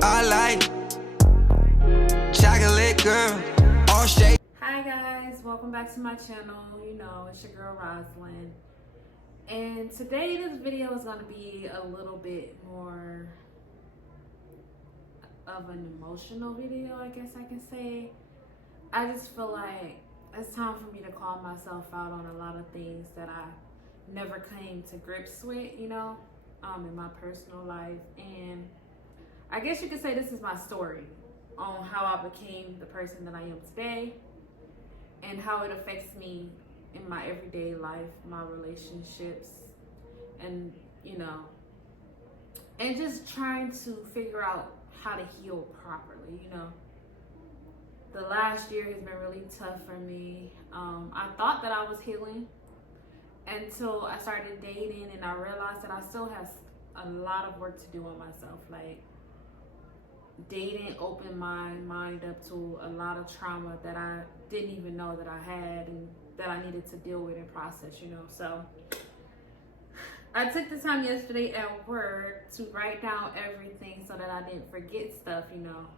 I like chocolate girl, all shade. Hi guys, welcome back to my channel. You know, it's your girl Roslyn. And today this video is going to be a little bit more of an emotional video, I guess I can say. I just feel like it's time for me to call myself out on a lot of things that I never came to grips with, you know, in my personal life. And I guess you could say this is my story on how I became the person that I am today and how it affects me in my everyday life, my relationships, and you know, and just trying to figure out how to heal properly, you know. The last year has been really tough for me. I thought that I was healing until I started dating, and I realized that I still have a lot of work to do on myself. Like, dating opened my mind up to a lot of trauma that I didn't even know that I had and that I needed to deal with and process, you know. So I took the time yesterday at work to write down everything so that I didn't forget stuff, you know.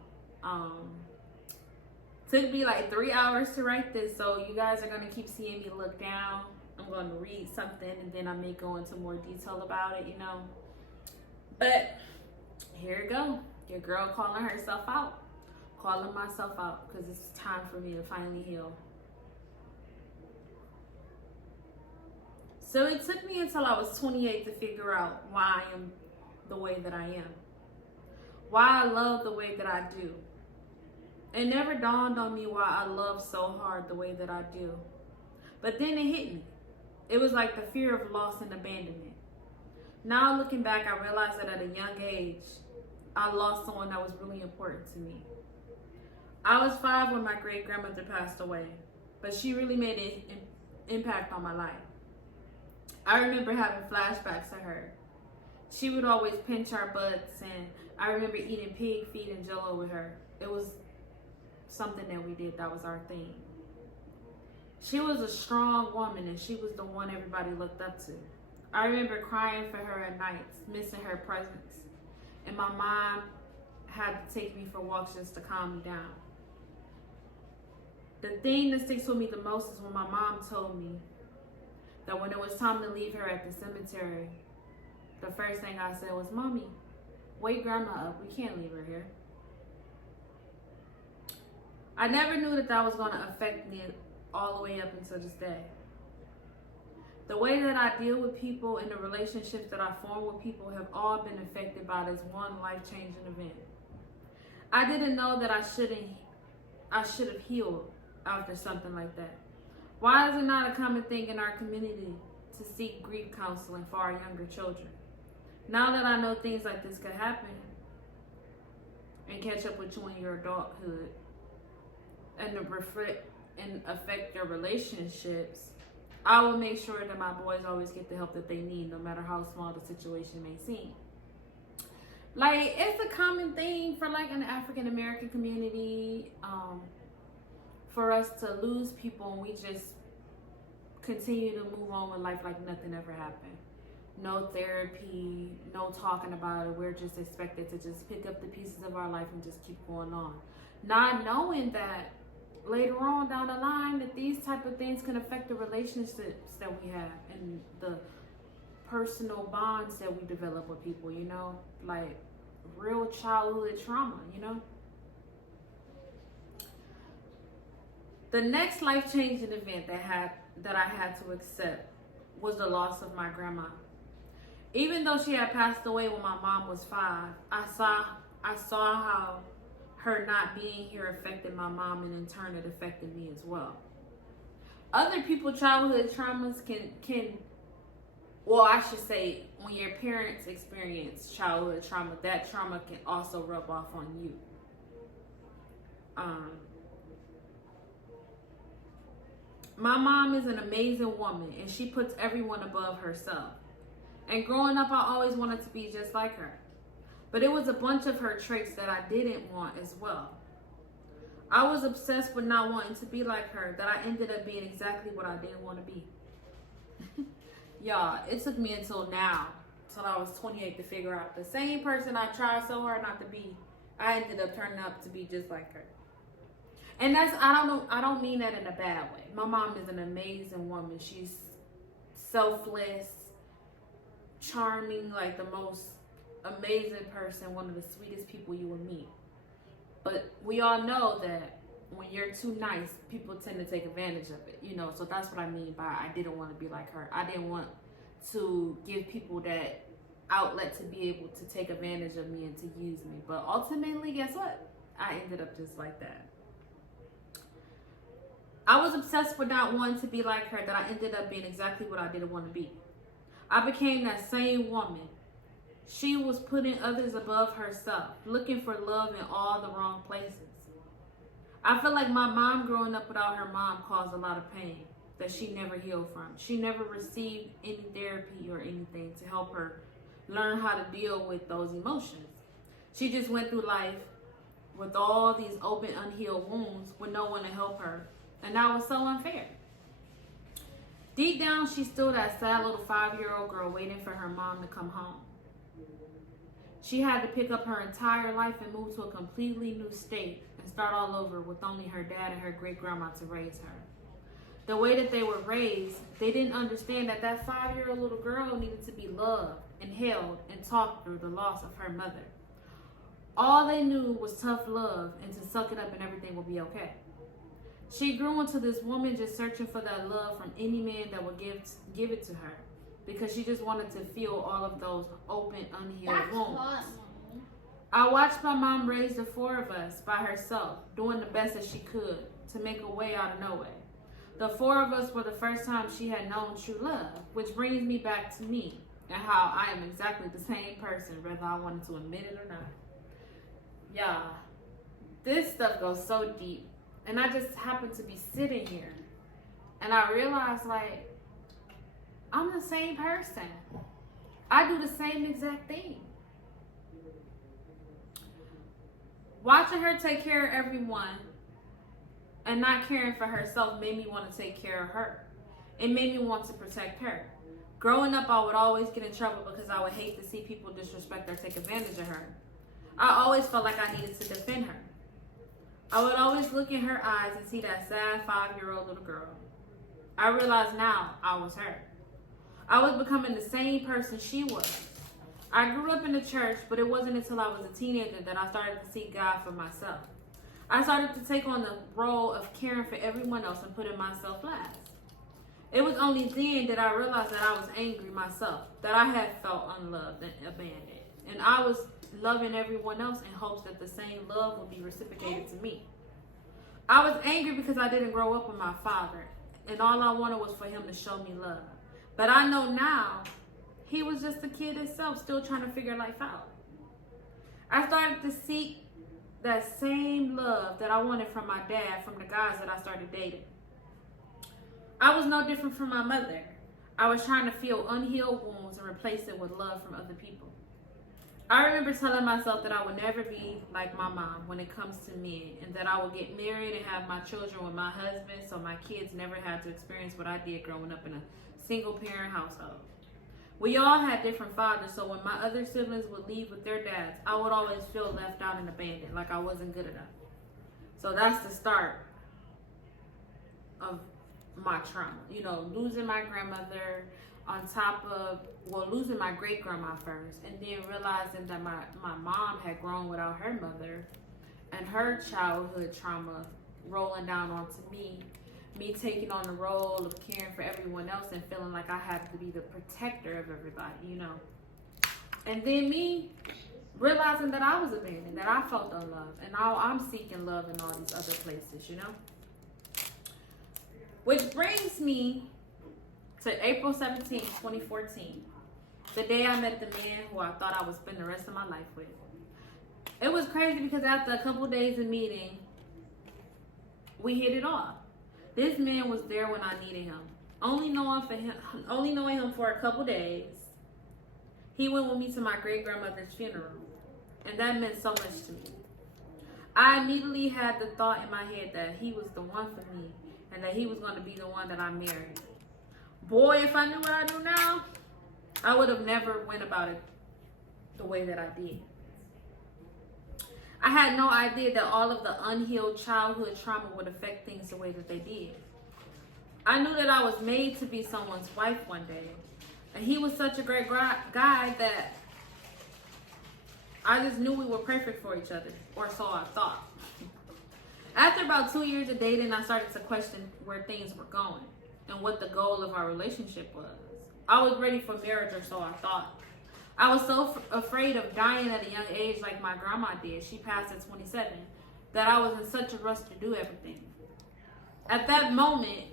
Took me like 3 hours to write this, so you guys are going to keep seeing me look down. I'm going to read something and then I may go into more detail about it, you know. But here we go. Your girl calling herself out, calling myself out, because it's time for me to finally heal. So it took me until I was 28 to figure out why I am the way that I am, why I love the way that I do. It never dawned on me why I love so hard the way that I do. But then it hit me. It was like the fear of loss and abandonment. Now looking back, I realized that at a young age, I lost someone that was really important to me. I was 5 when my great grandmother passed away, but she really made an impact on my life. I remember having flashbacks to her. She would always pinch our butts, and I remember eating pig feet and jello with her. It was something that we did, that was our thing. She was a strong woman, and she was the one everybody looked up to. I remember crying for her at nights, missing her presence. And my mom had to take me for walks just to calm me down. The thing that sticks with me the most is when my mom told me that when it was time to leave her at the cemetery, the first thing I said was, "Mommy, wake Grandma up. We can't leave her here." I never knew that that was going to affect me all the way up until this day. The way that I deal with people and the relationships that I form with people have all been affected by this one life-changing event. I didn't know that I should have healed after something like that. Why is it not a common thing in our community to seek grief counseling for our younger children? Now that I know things like this could happen and catch up with you in your adulthood and to reflect and affect your relationships, I will make sure that my boys always get the help that they need, no matter how small the situation may seem. Like, it's a common thing for like an African American community, for us to lose people and we just continue to move on with life like nothing ever happened. No therapy, no talking about it. We're just expected to just pick up the pieces of our life and just keep going on, not knowing that later on down the line that these type of things can affect the relationships that we have and the personal bonds that we develop with people, you know, like real childhood trauma, you know. The next life-changing event that I had to accept was the loss of my grandma. Even though she had passed away when my mom was 5, I saw how her not being here affected my mom, and in turn it affected me as well. Other people's childhood traumas can, well, I should say, when your parents experience childhood trauma, that trauma can also rub off on you. My mom is an amazing woman, and she puts everyone above herself. And growing up, I always wanted to be just like her. But it was a bunch of her traits that I didn't want as well. I was obsessed with not wanting to be like her, that I ended up being exactly what I didn't want to be. Y'all, it took me until now, till I was 28, to figure out the same person I tried so hard not to be I ended up turning out to be just like her. And that's, I don't mean that in a bad way. My mom is an amazing woman. She's selfless, charming, like the most amazing person, one of the sweetest people you will meet. But we all know that when you're too nice, people tend to take advantage of it, you know. So that's what I mean by I didn't want to be like her. I didn't want to give people that outlet to be able to take advantage of me and to use me. But ultimately, guess what? I ended up just like that. I was obsessed with not wanting to be like her, that I ended up being exactly what I didn't want to be. I became that same woman. She was putting others above herself, looking for love in all the wrong places. I feel like my mom growing up without her mom caused a lot of pain that she never healed from. She never received any therapy or anything to help her learn how to deal with those emotions. She just went through life with all these open, unhealed wounds with no one to help her. And that was so unfair. Deep down, she's still that sad little 5-year-old girl waiting for her mom to come home. She had to pick up her entire life and move to a completely new state and start all over with only her dad and her great-grandma to raise her. The way that they were raised, they didn't understand that that 5-year-old little girl needed to be loved and held and talked through the loss of her mother. All they knew was tough love and to suck it up and everything will be okay. She grew into this woman just searching for that love from any man that would give it to her, because she just wanted to feel all of those open, unhealed wounds. I watched my mom raise the 4 of us by herself, doing the best that she could to make a way out of no way. The 4 of us were the first time she had known true love, which brings me back to me and how I am exactly the same person, whether I wanted to admit it or not. Yeah, this stuff goes so deep. And I just happened to be sitting here and I realized, like, I'm the same person. I do the same exact thing. Watching her take care of everyone and not caring for herself made me want to take care of her. It made me want to protect her. Growing up, I would always get in trouble because I would hate to see people disrespect or take advantage of her. I always felt like I needed to defend her. I would always look in her eyes and see that sad 5-year-old little girl. I realized now I was her. I was becoming the same person she was. I grew up in the church, but it wasn't until I was a teenager that I started to seek God for myself. I started to take on the role of caring for everyone else and putting myself last. It was only then that I realized that I was angry myself, that I had felt unloved and abandoned. And I was loving everyone else in hopes that the same love would be reciprocated to me. I was angry because I didn't grow up with my father, and all I wanted was for him to show me love. But I know now, he was just a kid himself, still trying to figure life out. I started to seek that same love that I wanted from my dad, from the guys that I started dating. I was no different from my mother. I was trying to feel unhealed wounds and replace it with love from other people. I remember telling myself that I would never be like my mom when it comes to men, and that I would get married and have my children with my husband so my kids never had to experience what I did growing up in a single parent household. We all had different fathers, so when my other siblings would leave with their dads, I would always feel left out and abandoned, like I wasn't good enough. So that's the start of my trauma. You know, losing my grandmother, on top of, losing my great-grandma first, and then realizing that my mom had grown without her mother, and her childhood trauma rolling down onto me taking on the role of caring for everyone else and feeling like I had to be the protector of everybody, you know. And then me realizing that I was abandoned, that I felt unloved, and now I'm seeking love in all these other places, you know. Which brings me to April 17, 2014, the day I met the man who I thought I would spend the rest of my life with. It was crazy because after a couple days of meeting, we hit it off. This man was there when I needed him. Only knowing him for a couple days, he went with me to my great-grandmother's funeral, and that meant so much to me. I immediately had the thought in my head that he was the one for me, and that he was going to be the one that I married. Boy, if I knew what I do now, I would have never went about it the way that I did. I had no idea that all of the unhealed childhood trauma would affect things the way that they did. I knew that I was made to be someone's wife one day. And he was such a great guy that I just knew we were perfect for each other, or so I thought. After about 2 years of dating, I started to question where things were going and what the goal of our relationship was. I was ready for marriage, or so I thought. I was so afraid of dying at a young age like my grandma did. She passed at 27, that I was in such a rush to do everything. At that moment,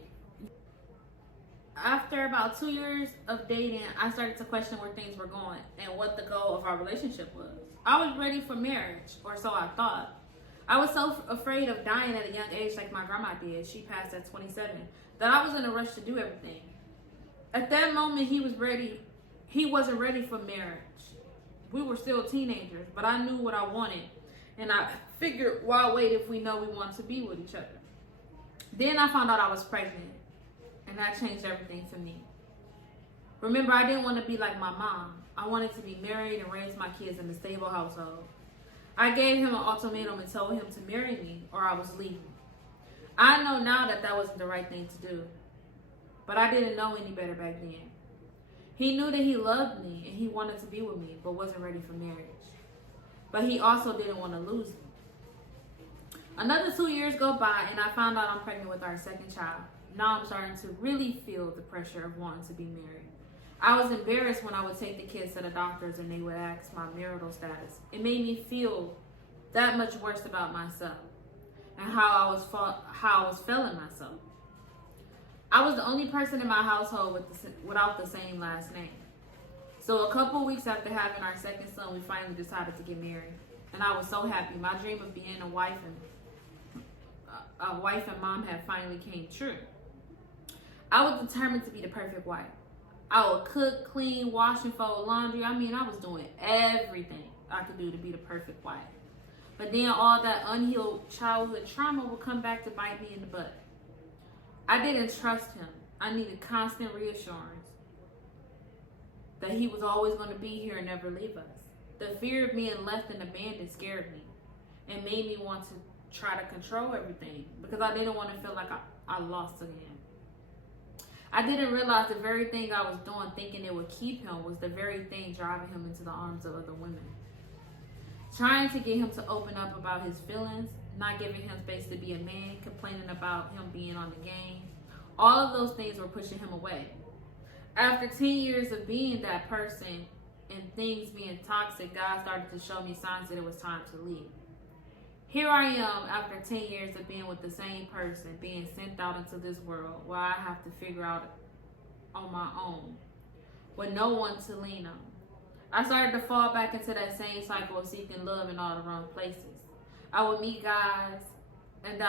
after about 2 years of dating, I started to question where things were going and what the goal of our relationship was. I was ready for marriage, or so I thought. I was so afraid of dying at a young age like my grandma did. She passed at 27, that I was in a rush to do everything. At that moment, he wasn't ready for marriage. We were still teenagers, but I knew what I wanted. And I figured, why wait if we know we want to be with each other? Then I found out I was pregnant. And that changed everything for me. Remember, I didn't want to be like my mom. I wanted to be married and raise my kids in a stable household. I gave him an ultimatum and told him to marry me or I was leaving. I know now that that wasn't the right thing to do. But I didn't know any better back then. He knew that he loved me and he wanted to be with me, but wasn't ready for marriage. But he also didn't want to lose me. Another 2 years go by and I found out I'm pregnant with our second child. Now I'm starting to really feel the pressure of wanting to be married. I was embarrassed when I would take the kids to the doctors and they would ask my marital status. It made me feel that much worse about myself and how I was feeling myself. I was the only person in my household without the same last name. So a couple weeks after having our second son, we finally decided to get married. And I was so happy. My dream of being a wife and mom had finally came true. I was determined to be the perfect wife. I would cook, clean, wash, and fold laundry. I was doing everything I could do to be the perfect wife. But then all that unhealed childhood trauma would come back to bite me in the butt. I didn't trust him. I needed constant reassurance that he was always going to be here and never leave us. The fear of being left and abandoned scared me and made me want to try to control everything because I didn't want to feel like I lost again. I didn't realize the very thing I was doing thinking it would keep him was the very thing driving him into the arms of other women. Trying to get him to open up about his feelings, not giving him space to be a man, complaining about him being on the game. All of those things were pushing him away. After 10 years of being that person and things being toxic, God started to show me signs that it was time to leave. Here I am after 10 years of being with the same person, being sent out into this world where I have to figure out on my own with no one to lean on. I started to fall back into that same cycle of seeking love in all the wrong places. I would meet guys and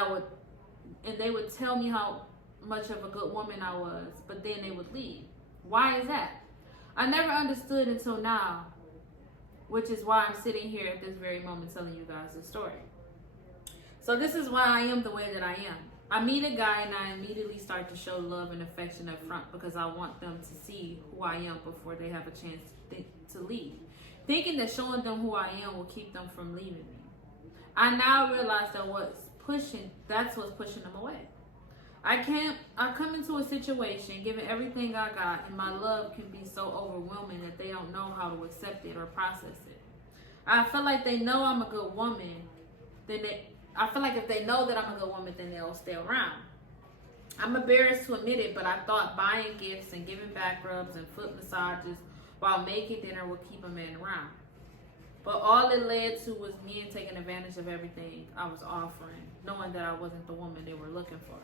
they would tell me how much of a good woman I was, but then they would leave. Why is that? I never understood until now, which is why I'm sitting here at this very moment telling you guys this story. So this is why I am the way that I am. I meet a guy and I immediately start to show love and affection up front because I want them to see who I am before they have a chance to leave. Thinking that showing them who I am will keep them from leaving me. I now realize that that's what's pushing them away. I come into a situation, giving everything I got, and my love can be so overwhelming that they don't know how to accept it or process it. I feel like they know I'm a good woman, I feel like if they know that I'm a good woman, then they'll stay around. I'm embarrassed to admit it, but I thought buying gifts and giving back rubs and foot massages while making dinner would keep a man around. But all it led to was men taking advantage of everything I was offering, knowing that I wasn't the woman they were looking for.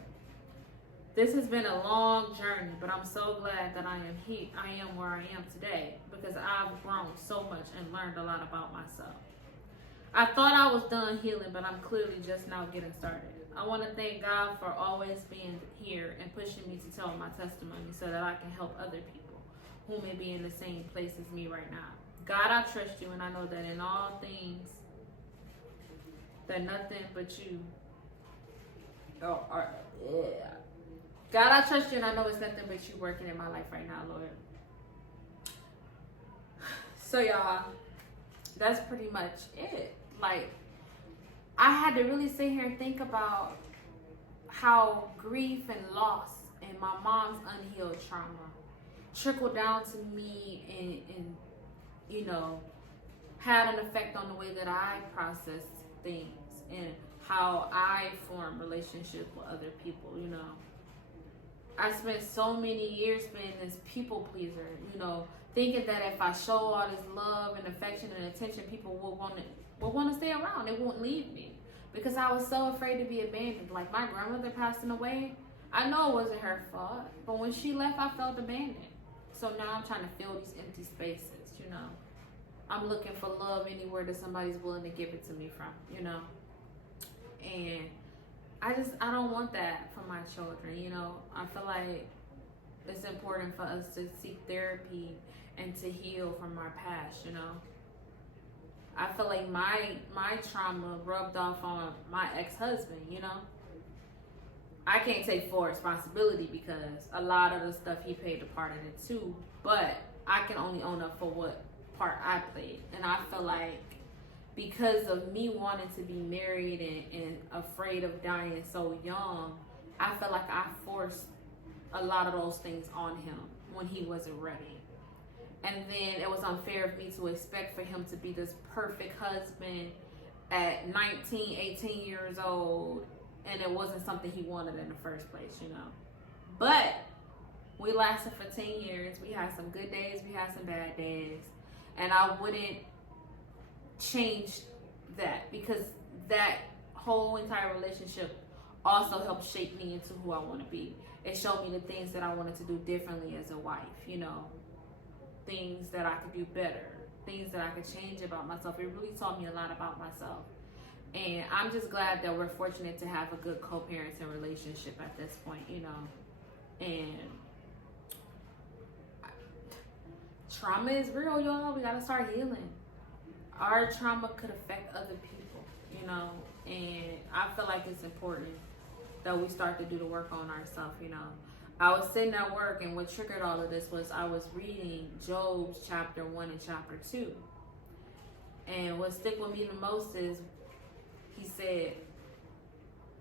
This has been a long journey, but I'm so glad that I am here. I am where I am today because I've grown so much and learned a lot about myself. I thought I was done healing, but I'm clearly just now getting started. I want to thank God for always being here and pushing me to tell my testimony so that I can help other people who may be in the same place as me right now. God, I trust you, and I know that in all things, that nothing but you God, I trust you, and I know it's nothing but you working in my life right now, Lord. So, y'all, that's pretty much it. Like, I had to really sit here and think about how grief and loss and my mom's unhealed trauma trickled down to me and you know, had an effect on the way that I process things and how I form relationships with other people, you know. I spent so many years being this people pleaser, you know, thinking that if I show all this love and affection and attention, people will want to stay around. They won't leave me because I was so afraid to be abandoned. Like my grandmother passing away, I know it wasn't her fault, but when she left, I felt abandoned. So now I'm trying to fill these empty spaces, you know. I'm looking for love anywhere that somebody's willing to give it to me from, you know. And I don't want that for my children, you know. I feel like it's important for us to seek therapy and to heal from our past, you know. I feel like my trauma rubbed off on my ex-husband, you know. I can't take full responsibility because a lot of the stuff he played a part in it too, but I can only own up for what part I played. And I feel like because of me wanting to be married and afraid of dying so young, I felt like I forced a lot of those things on him when he wasn't ready. And then it was unfair of me to expect for him to be this perfect husband at 19, 18 years old, and it wasn't something he wanted in the first place, you know. But we lasted for 10 years. We had some good days, we had some bad days. And I wouldn't change that because that whole entire relationship also helped shape me into who I want to be. It showed me the things that I wanted to do differently as a wife, you know, things that I could do better, things that I could change about myself. It really taught me a lot about myself. And I'm just glad that we're fortunate to have a good co-parenting relationship at this point, you know. And trauma is real, y'all. We gotta start healing. Our trauma could affect other people, you know, and I feel like it's important that we start to do the work on ourselves, you know. I was sitting at work, and what triggered all of this was I was reading Job's chapter 1 and chapter 2. And what stuck with me the most is he said,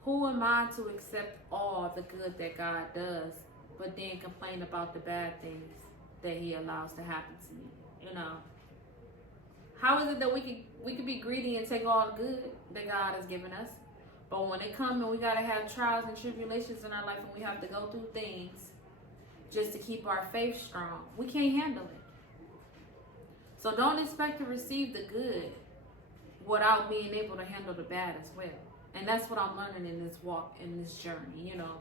who am I to accept all the good that God does, but then complain about the bad things that he allows to happen to me, you know? How is it that we could be greedy and take all the good that God has given us, but when it comes and we gotta have trials and tribulations in our life and we have to go through things just to keep our faith strong, we can't handle it. So don't expect to receive the good without being able to handle the bad as well. And that's what I'm learning in this walk, in this journey, you know.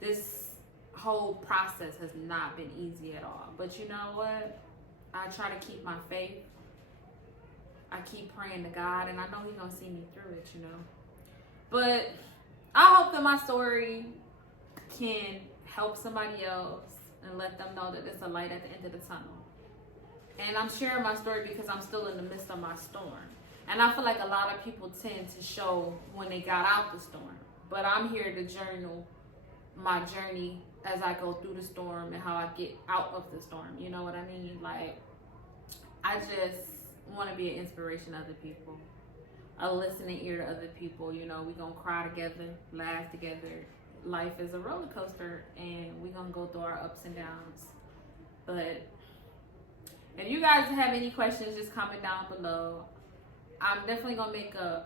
This whole process has not been easy at all. But you know what? I try to keep my faith. I keep praying to God, and I know He's gonna see me through it, you know. But I hope that my story can help somebody else and let them know that there's a light at the end of the tunnel. And I'm sharing my story because I'm still in the midst of my storm. And I feel like a lot of people tend to show when they got out the storm. But I'm here to journal my journey as I go through the storm and how I get out of the storm. You know what I mean? Like, I just want to be an inspiration to other people, a listening ear to other people. You know, we're going to cry together, laugh together. Life is a roller coaster, and we're going to go through our ups and downs. But if you guys have any questions, just comment down below. I'm definitely going to make a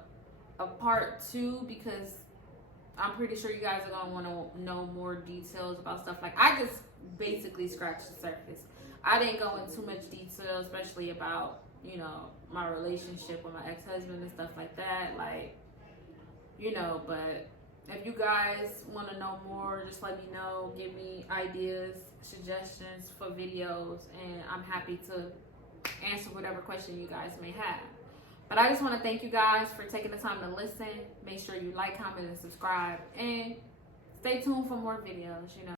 part 2 because I'm pretty sure you guys are going to want to know more details about stuff. Like, I just basically scratched the surface. I didn't go into too much detail, especially about, you know, my relationship with my ex-husband and stuff like that. Like, you know, but if you guys want to know more, just let me know. Give me ideas, suggestions for videos, and I'm happy to answer whatever question you guys may have. But I just want to thank you guys for taking the time to listen. Make sure you like, comment, and subscribe. And stay tuned for more videos, you know.